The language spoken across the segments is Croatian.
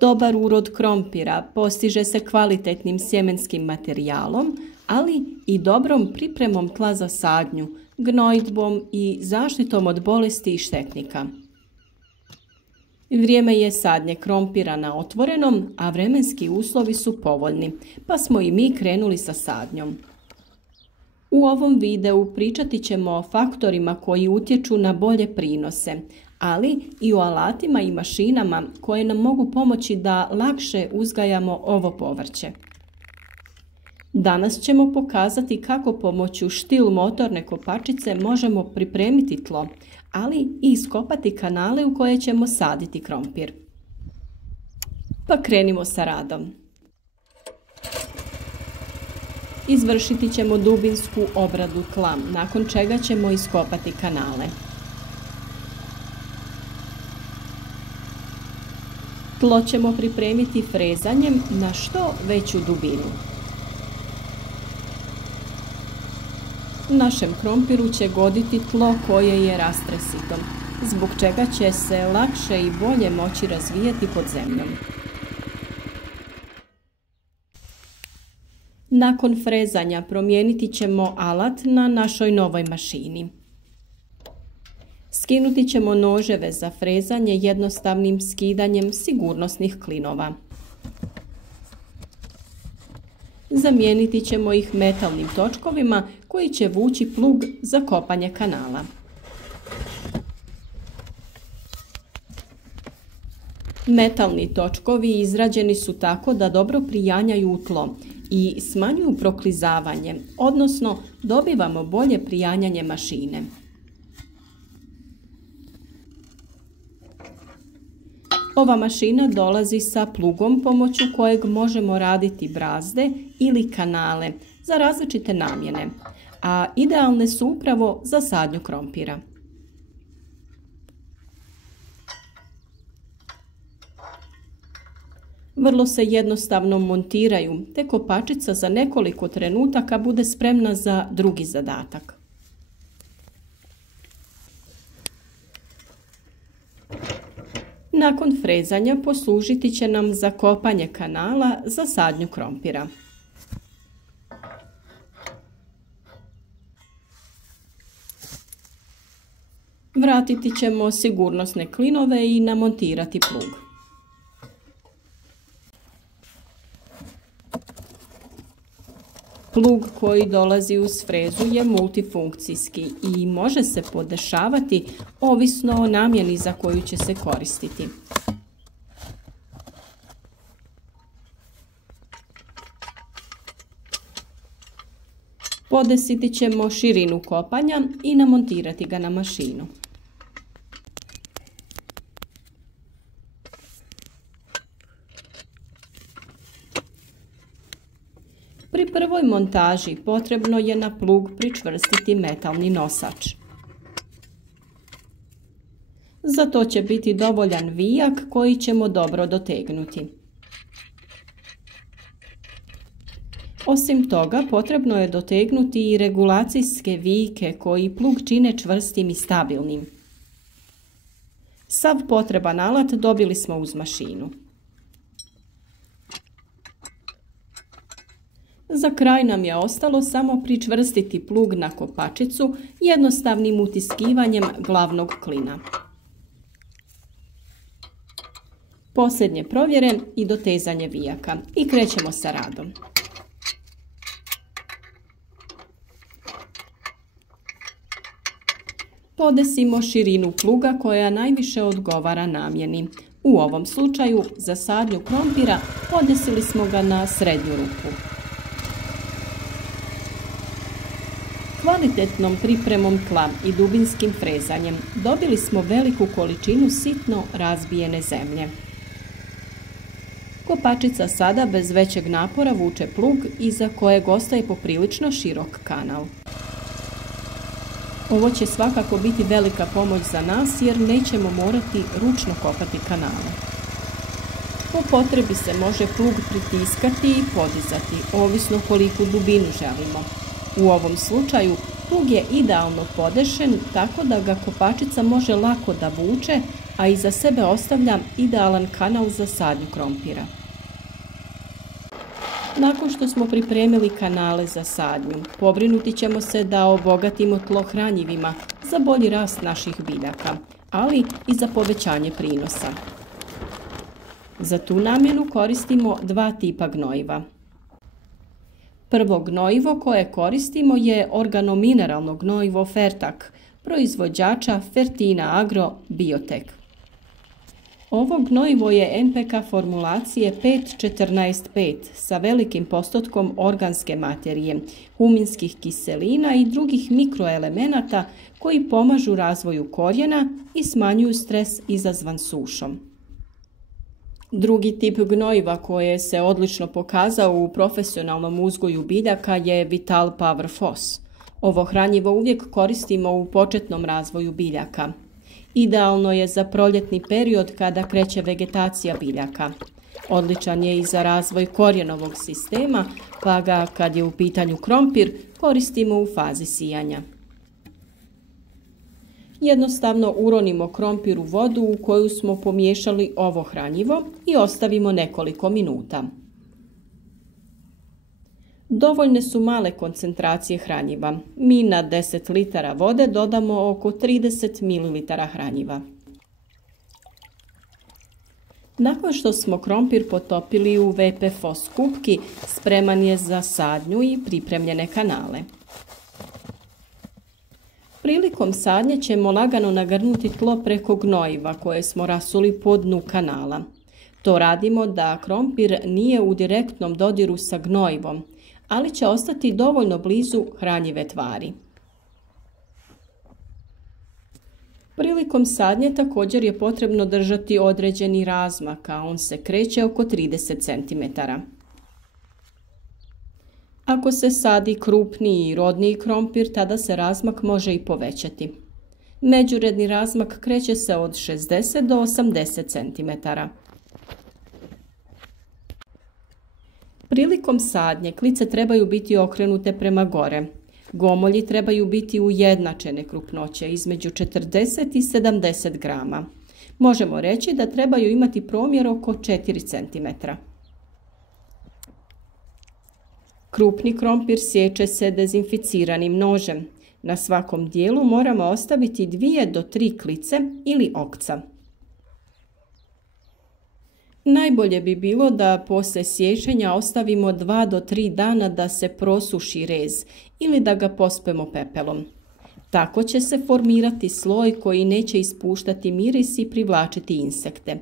Dobar urod krompira postiže se kvalitetnim sjemenskim materijalom, ali i dobrom pripremom tla za sadnju, gnojidbom i zaštitom od bolesti i štetnika. Vrijeme je sadnje krompira na otvorenom, a vremenski uslovi su povoljni, pa smo i mi krenuli sa sadnjom. U ovom videu pričati ćemo o faktorima koji utječu na bolje prinose, ali i o alatima i mašinama koje nam mogu pomoći da lakše uzgajamo ovo povrće. Danas ćemo pokazati kako pomoću štil motorne kopačice možemo pripremiti tlo, ali i iskopati kanale u koje ćemo saditi krompir. Pa krenimo sa radom. Izvršiti ćemo dubinsku obradu tla, nakon čega ćemo iskopati kanale. Tlo ćemo pripremiti frezanjem na što veću dubinu. Našem krompiru će goditi tlo koje je rastresito, zbog čega će se lakše i bolje moći razvijati pod zemljom. Nakon frezanja promijeniti ćemo alat na našoj novoj mašini. Skinuti ćemo noževe za frezanje jednostavnim skidanjem sigurnosnih klinova. Zamijeniti ćemo ih metalnim točkovima koji će vući plug za kopanje kanala. Metalni točkovi izrađeni su tako da dobro prijanjaju u tlo i smanjuju proklizavanje, odnosno dobivamo bolje prijanjanje mašine. Ova mašina dolazi sa plugom pomoću kojeg možemo raditi brazde ili kanale za različite namjene, a idealne su upravo za sadnju krompira. Vrlo se jednostavno montiraju, te kopačica za nekoliko trenutaka bude spremna za drugi zadatak. Nakon frezanja poslužiti će nam za kopanje kanala za sadnju krompira. Vratiti ćemo sigurnosne klinove i namontirati plug. Plug koji dolazi uz frezu je multifunkcijski i može se podešavati ovisno o namjeni za koju će se koristiti. Podesiti ćemo širinu kopanja i namontirati ga na mašinu. Pri prvoj montaži potrebno je na plug pričvrstiti metalni nosač. Za to će biti dovoljan vijak koji ćemo dobro dotegnuti. Osim toga, potrebno je dotegnuti i regulacijske vijke koji plug čine čvrstim i stabilnim. Sav potreban alat dobili smo uz mašinu. Za kraj nam je ostalo samo pričvrstiti plug na kopačicu jednostavnim utiskivanjem glavnog klina. Posljednje provjere i dotezanje vijaka i krećemo sa radom. Podesimo širinu pluga koja najviše odgovara namjeni. U ovom slučaju za sadnju krompira podesili smo ga na srednju ruku. Kvalitetnom pripremom tla i dubinskim frezanjem dobili smo veliku količinu sitno razbijene zemlje. Kopačica sada bez većeg napora vuče plug iza kojeg ostaje poprilično širok kanal. Ovo će svakako biti velika pomoć za nas jer nećemo morati ručno kopati kanale. Po potrebi se može plug pritiskati i podizati, ovisno koliku dubinu želimo. U ovom slučaju plug je idealno podešen tako da ga kopačica može lako da vuče a iza sebe ostavlja idealan kanal za sadnju krompira. Nakon što smo pripremili kanale za sadnju, pobrinuti ćemo se da obogatimo tlo hranjivima za bolji rast naših biljaka, ali i za povećanje prinosa. Za tu namjenu koristimo dva tipa gnojiva. Prvo gnojivo koje koristimo je organomineralno gnojivo Fertak, proizvođača Fertina Agro Biotek. Ovo gnojivo je NPK formulacije 5-14-5 sa velikim postotkom organske materije, huminskih kiselina i drugih mikroelemenata koji pomažu razvoju korijena i smanjuju stres izazvan sušom. Drugi tip gnojiva koje se odlično pokazao u profesionalnom uzgoju biljaka je Vital Power Fos. Ovo hranjivo uvijek koristimo u početnom razvoju biljaka. Idealno je za proljetni period kada kreće vegetacija biljaka. Odličan je i za razvoj korijenovog sistema, pa ga, kad je u pitanju krompir, koristimo u fazi sijanja. Jednostavno uronimo krompir u vodu u koju smo pomiješali ovo hranjivo i ostavimo nekoliko minuta. Dovoljne su male koncentracije hranjiva. Mi na 10 litara vode dodamo oko 30 ml hranjiva. Nakon što smo krompir potopili u VP-Fos kupki, spreman je za sadnju i pripremljene kanale. Prilikom sadnje ćemo lagano nagrnuti tlo preko gnojiva koje smo rasuli po dnu kanala. To radimo da krompir nije u direktnom dodiru sa gnojivom, ali će ostati dovoljno blizu hranjive tvari. Prilikom sadnje također je potrebno držati određeni razmak, a on se kreće oko 30 cm. Ako se sadi krupniji i rodniji krompir, tada se razmak može i povećati. Međuredni razmak kreće se od 60 do 80 cm. Prilikom sadnje klice trebaju biti okrenute prema gore. Gomolji trebaju biti ujednačene krupnoće između 40 i 70 grama. Možemo reći da trebaju imati promjer oko 4 cm. Krupni krompir sječe se dezinficiranim nožem. Na svakom dijelu moramo ostaviti 2 do 3 klice ili okca. Najbolje bi bilo da poslije siječenja ostavimo 2 do 3 dana da se prosuši rez ili da ga pospemo pepelom. Tako će se formirati sloj koji neće ispuštati miris i privlačiti insekte,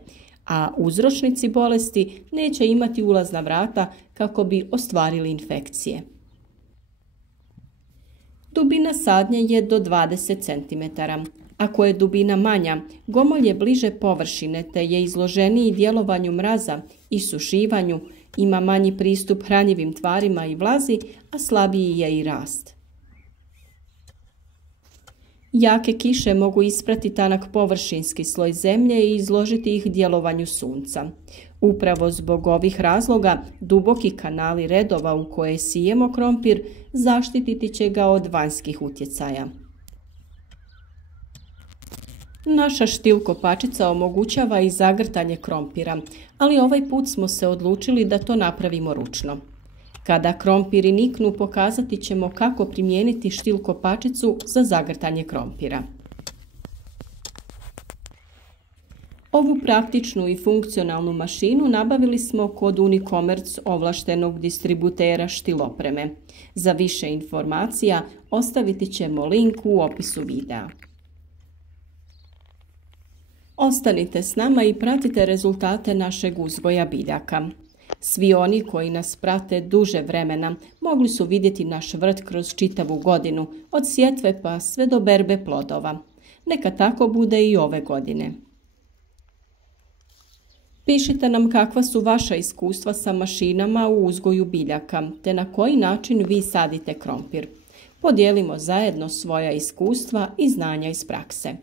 a uzročnici bolesti neće imati ulazna vrata kako bi ostvarili infekcije. Dubina sadnje je do 20 cm. Ako je dubina manja, gomolj je bliže površine te je izloženiji djelovanju mraza i sušivanju, ima manji pristup hranjivim tvarima i vlazi, a slabiji je i rast. Jake kiše mogu isprati tanak površinski sloj zemlje i izložiti ih djelovanju sunca. Upravo zbog ovih razloga duboki kanali redova u koje sijemo krompir zaštititi će ga od vanjskih utjecaja. Naša štil kopačica omogućava i zagrtanje krompira, ali ovaj put smo se odlučili da to napravimo ručno. Kada krompiri niknu, pokazati ćemo kako primijeniti štil kopačicu za zagrtanje krompira. Ovu praktičnu i funkcionalnu mašinu nabavili smo kod Unikommerc ovlaštenog distributera štil opreme. Za više informacija ostaviti ćemo link u opisu videa. Ostanite s nama i pratite rezultate našeg uzgoja biljaka. Svi oni koji nas prate duže vremena mogli su vidjeti naš vrt kroz čitavu godinu, od sjetve pa sve do berbe plodova. Neka tako bude i ove godine. Pišite nam kakva su vaša iskustva sa mašinama u uzgoju biljaka, te na koji način vi sadite krompir. Podijelimo zajedno svoja iskustva i znanja iz prakse.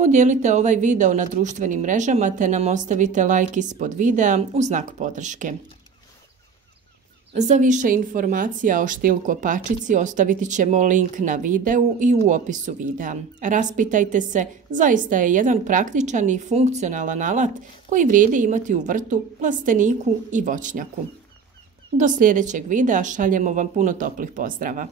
Podijelite ovaj video na društvenim mrežama te nam ostavite like ispod videa u znak podrške. Za više informacija o štil kopačici ostaviti ćemo link na videu i u opisu videa. Raspitajte se, zaista je jedan praktičan i funkcionalan alat koji vrijedi imati u vrtu, plasteniku i voćnjaku. Do sljedećeg videa šaljemo vam puno toplih pozdrava.